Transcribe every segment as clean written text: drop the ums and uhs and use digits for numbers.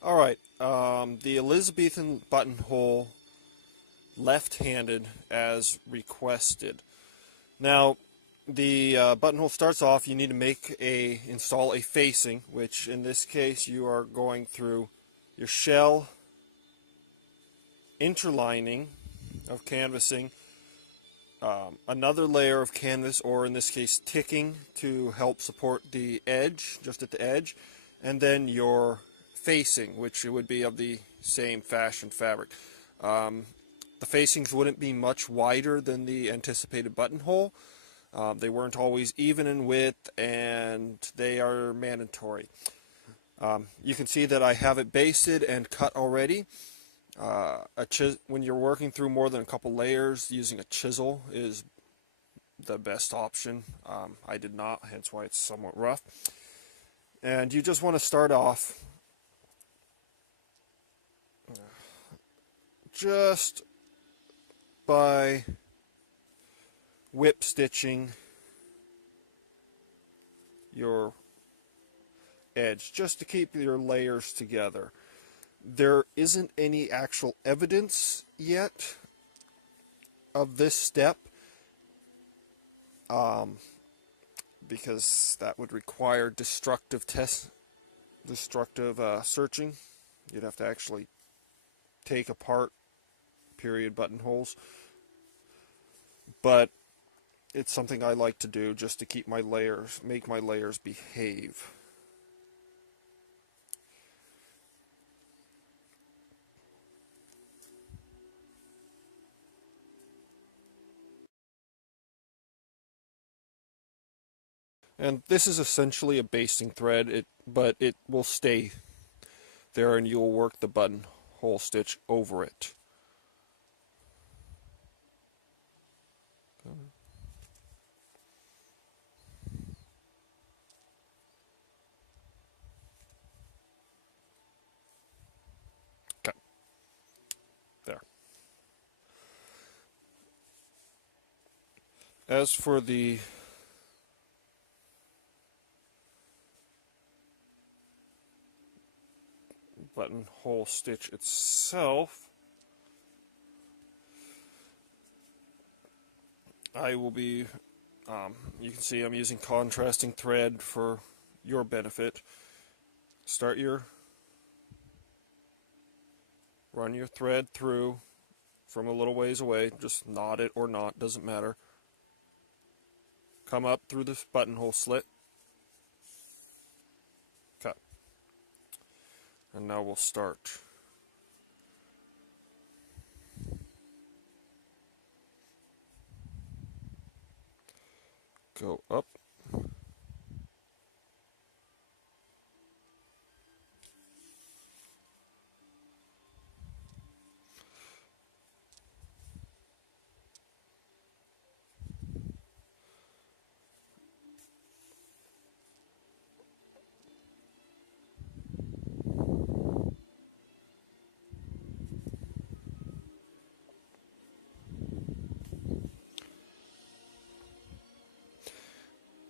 Alright, the Elizabethan buttonhole left-handed as requested. Now, the buttonhole starts off, you need to install a facing, which in this case you are going through your shell interlining of canvassing, another layer of canvas, or in this case ticking to help support the edge, just at the edge, and then your facing, which would be of the same fashion fabric. The facings wouldn't be much wider than the anticipated buttonhole. They weren't always even in width, and they are mandatory. You can see that I have it basted and cut already. When you're working through more than a couple layers, using a chisel is the best option. I did not, hence why it's somewhat rough. And you just want to start off just by whip stitching your edge, just to keep your layers together. There isn't any actual evidence yet of this step, because that would require destructive searching. You'd have to actually take apart period buttonholes, but it's something I like to do just to keep my layers, make my layers behave. And this is essentially a basting thread, but it will stay there and you'll work the buttonhole stitch over it. Okay, there. As for the buttonhole stitch itself, I will be, you can see I'm using contrasting thread for your benefit. Run your thread through from a little ways away, just knot it or not, doesn't matter. Come up through this buttonhole slit, cut. And now we'll start. Go up.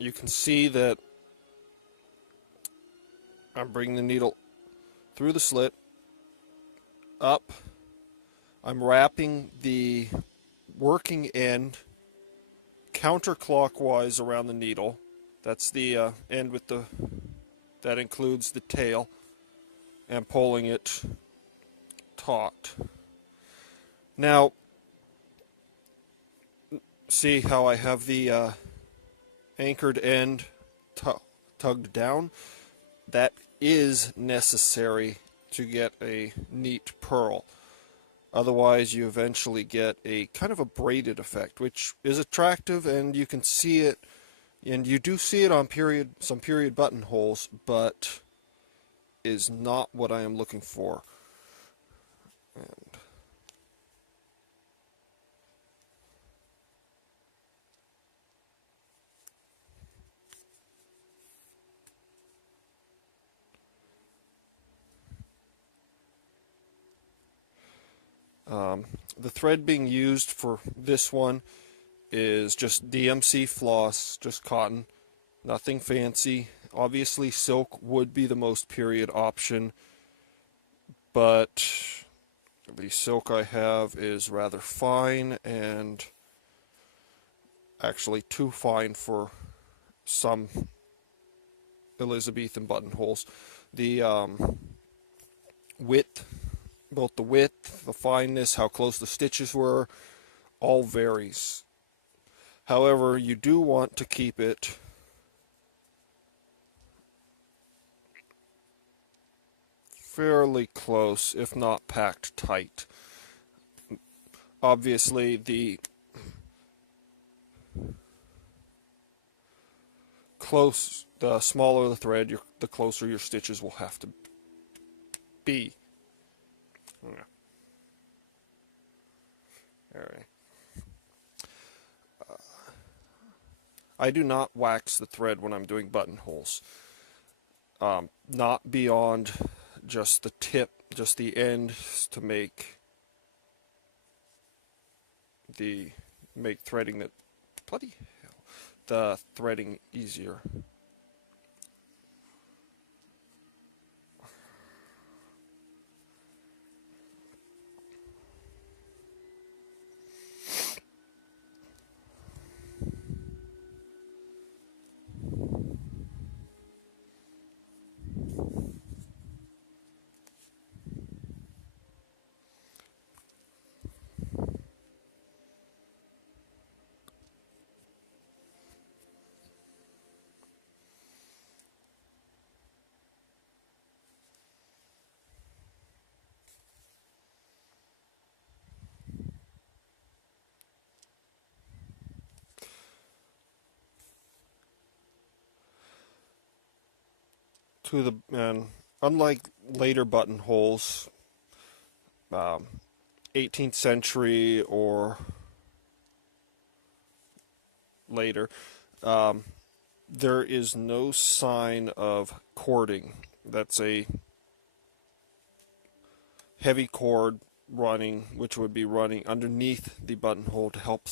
You can see that I'm bringing the needle through the slit, up. I'm wrapping the working end counterclockwise around the needle. That's the end that includes the tail, and pulling it taut. Now, see how I have the anchored end tugged down? That is necessary to get a neat purl. Otherwise, you eventually get a kind of a braided effect, which is attractive, and you can see it, and you do see it on some period buttonholes, but is not what I am looking for. The thread being used for this one is just DMC floss, just cotton, nothing fancy. Obviously silk would be the most period option, but the silk I have is rather fine and actually too fine for some Elizabethan buttonholes. The width, both the width, the fineness, how close the stitches were, all varies. However, you do want to keep it fairly close, if not packed tight. Obviously, the smaller the thread, the closer your stitches will have to be. Yeah. All right. I do not wax the thread when I'm doing buttonholes. Not beyond just the tip, just the end, to make threading that bloody hell, the threading easier. And unlike later buttonholes, 18th century or later, there is no sign of cording. That's a heavy cord running, which would be running underneath the buttonhole to help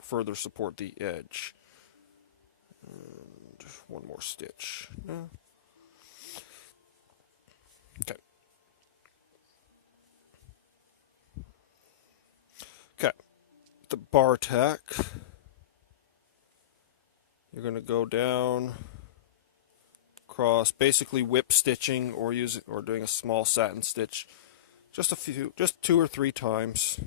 further support the edge. And one more stitch. Okay. Okay. The bar tack. You're going to go down, across, basically whip stitching or doing a small satin stitch. Just 2 or 3 times.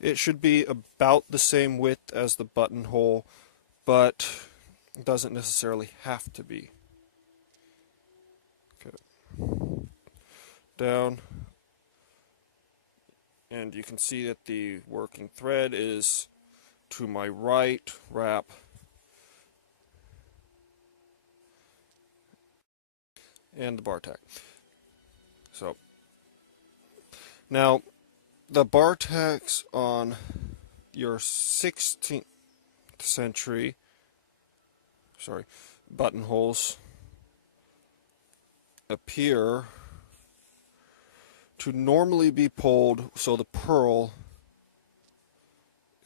It should be about the same width as the buttonhole, but it doesn't necessarily have to be. Okay. Down. And you can see that the working thread is to my right, wrap, and the bar tack. So, now, the bar tacks on your 16th century, buttonholes appear to normally be pulled so the purl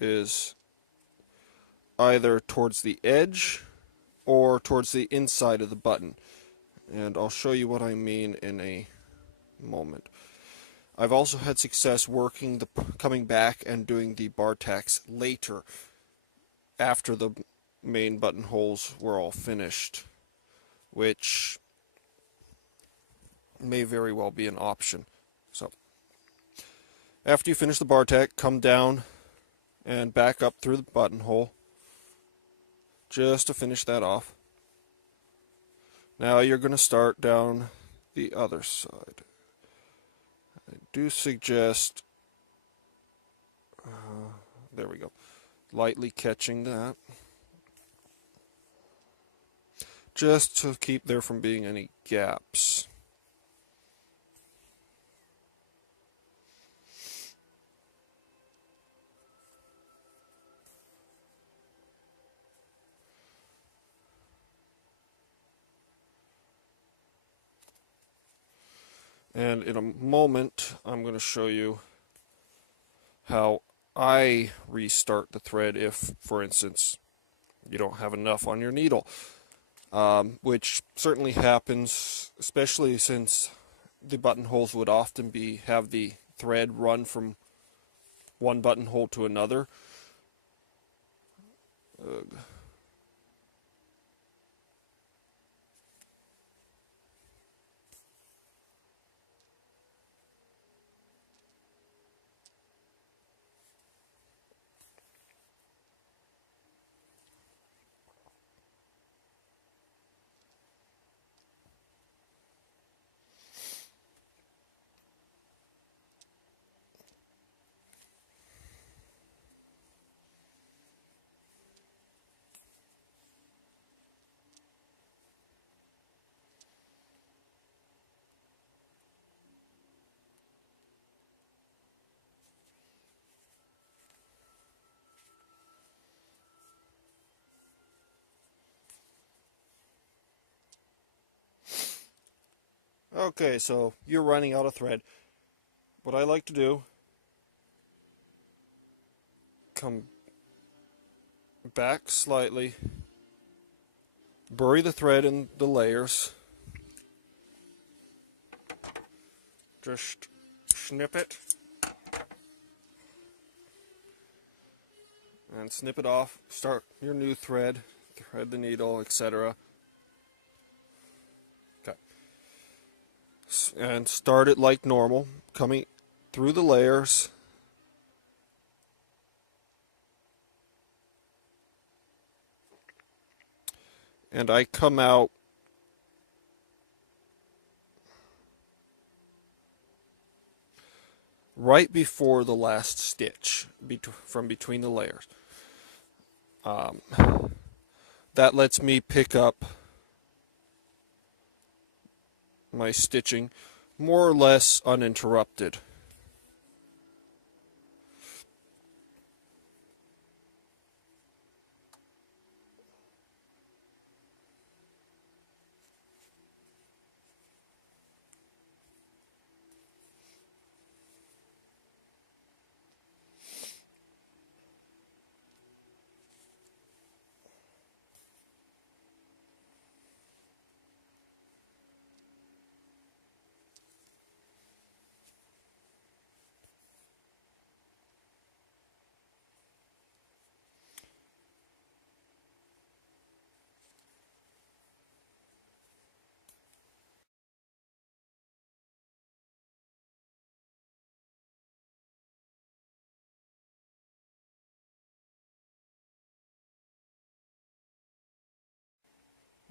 is either towards the edge or towards the inside of the button. And I'll show you what I mean in a moment. I've also had success coming back and doing the bar tacks later, after the main buttonholes were all finished, which may very well be an option. So, after you finish the bar tack, come down and back up through the buttonhole just to finish that off. Now you're going to start down the other side. I do suggest, there we go, lightly catching that, just to keep there from being any gaps. And in a moment, I'm going to show you how I restart the thread if, for instance, you don't have enough on your needle, which certainly happens, especially since the buttonholes would often have the thread run from one buttonhole to another. Okay, so you're running out of thread. What I like to do, come back slightly, bury the thread in the layers, just snip it, and snip it off, start your new thread, thread the needle, etc. Okay. And start it like normal, coming through the layers. And I come out right before the last stitch from between the layers. That lets me pick up my stitching more or less uninterrupted.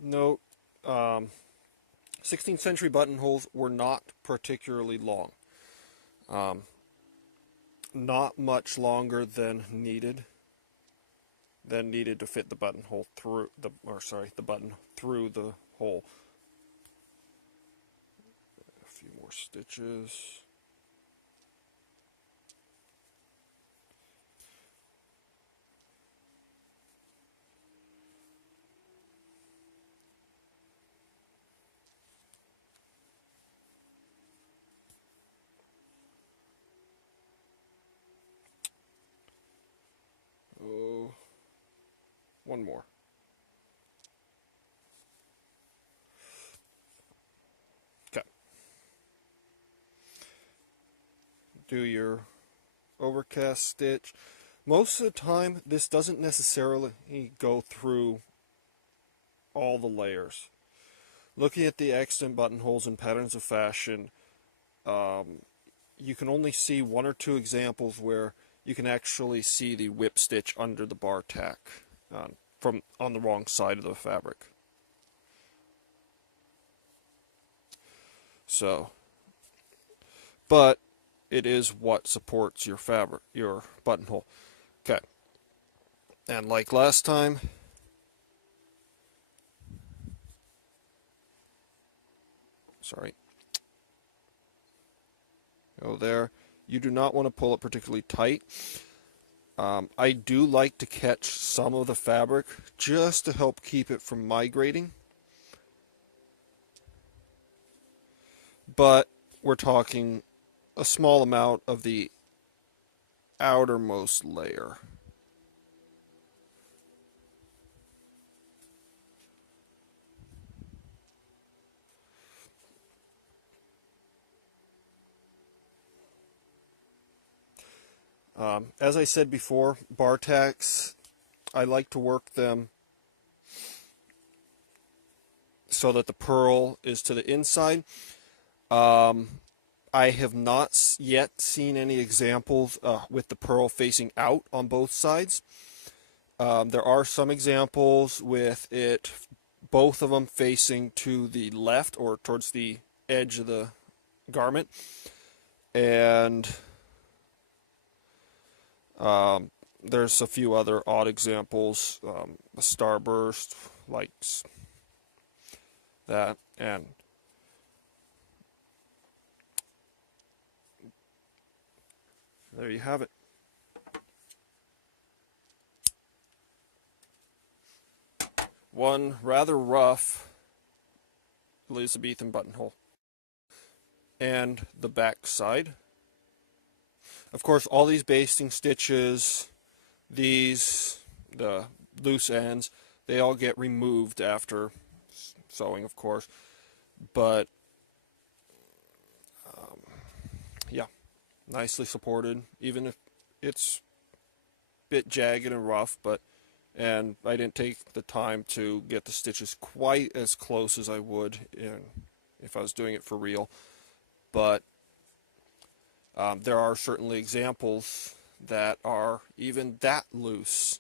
Note, 16th century buttonholes were not particularly long. Not much longer than needed to fit the buttonhole through the button through the hole. A few more stitches. Oh, one more. Okay. Do your overcast stitch. Most of the time, this doesn't necessarily go through all the layers. Looking at the extant buttonholes and patterns of fashion, you can only see one or two examples where you can actually see the whip stitch under the bar tack from on the wrong side of the fabric. So, but it is what supports your fabric, your buttonhole. Okay. And like last time, sorry, go there. You do not want to pull it particularly tight. I do like to catch some of the fabric just to help keep it from migrating. But we're talking a small amount of the outermost layer. As I said before, bar tacks, I like to work them so that the pearl is to the inside. I have not yet seen any examples with the pearl facing out on both sides. There are some examples with it, both of them facing to the left or towards the edge of the garment. And there's a few other odd examples, a starburst, like that, and there you have it. One rather rough Elizabethan buttonhole. And the back side. Of course, all these basting stitches, the loose ends, they all get removed after sewing, of course. But, yeah, nicely supported, even if it's a bit jagged and rough, and I didn't take the time to get the stitches quite as close as I would if I was doing it for real. But there are certainly examples that are even that loose.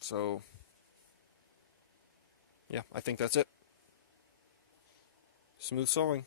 So, yeah, I think that's it. Smooth sewing.